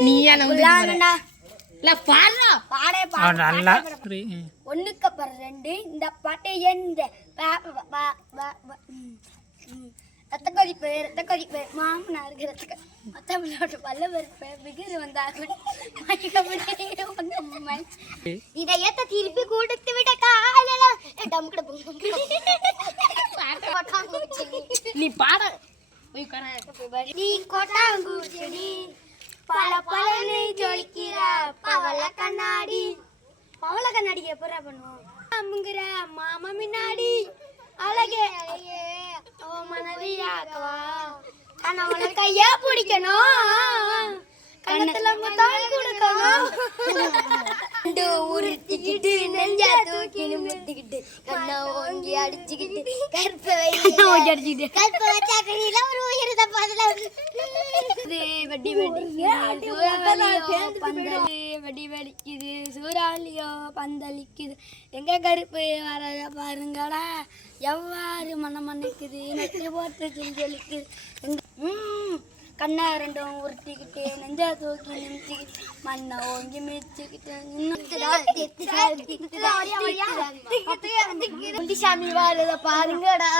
நீயா விளையாடா இல்ல பாடுறா பாடே பாடு ஒண்ணுக்கு அப்புறம் ரெண்டு இந்த பாட்டை எந்த ரத்த கொதிப்பு மாமனாருக்கு ரத்த மத்தவங்களோட பல்லவருக்கு பிகிர் வந்தார்கள் இதை ஏத்த திருப்பி கொடுத்து விட காலையில நீ பாட நீ கொட்டாங்குச்செடி பல பலனை ஜொலிக்கிற பவள கண்ணாடி எப்பரா பண்ணுவோம் அம்முங்கிற மாமா முன்னாடி அழகே ஓ மனதியாக்கவா கண்ணவன கையா பிடிக்கணும் கண்ணத்துல முத்தம் கொடுக்கணும் உருட்டிக்கிட்டு நெஞ்சா தூக்கி நிமிர்த்திக்கிட்டு கண்ணை ஓங்கி அடிச்சுக்கிட்டு கற்பை வச்சா கையில ஒரு உயிரத பதில வட்டி வெடிக்குது சூறாலியோ பந்தளிக்குது எங்க கருப்பு வரத பாருங்கடா எவ்வாறு மனமணிக்குது நெட்டு போட்டு சொல்லிக்குது கண்ணா ரெண்டும் உருட்டிக்கிட்டு நெஞ்சா தூக்கி நிமிச்சிக்கிட்டு மண்ணை ஓங்கி மிதிச்சுக்கிட்டு சாமி வாரத பாருங்கடா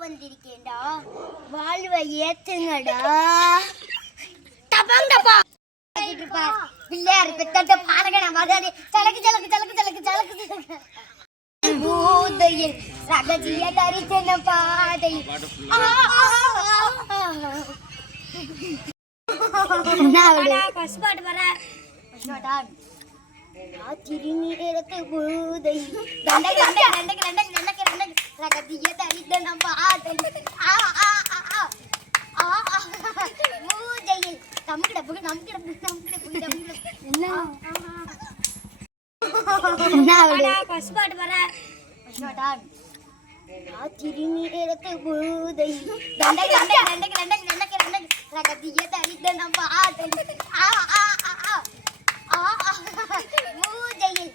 வந்திருக்கேன்டா வாழ்வை ஏத்துங்கடா டபாங்கப்பா பிள்ளையாரு பெத்த பாருங்க சலக்கு சலக்கு சலக்கு சலக்கு சலக்கு பூதையில் ரகசிய தரிசன பாதை திருநீரத்து பூதை ரகசிய தரிசன பாதை பூஜையில் திருநீரத்து பூதை ரகசிய தரிசன பாதை பூஜையில்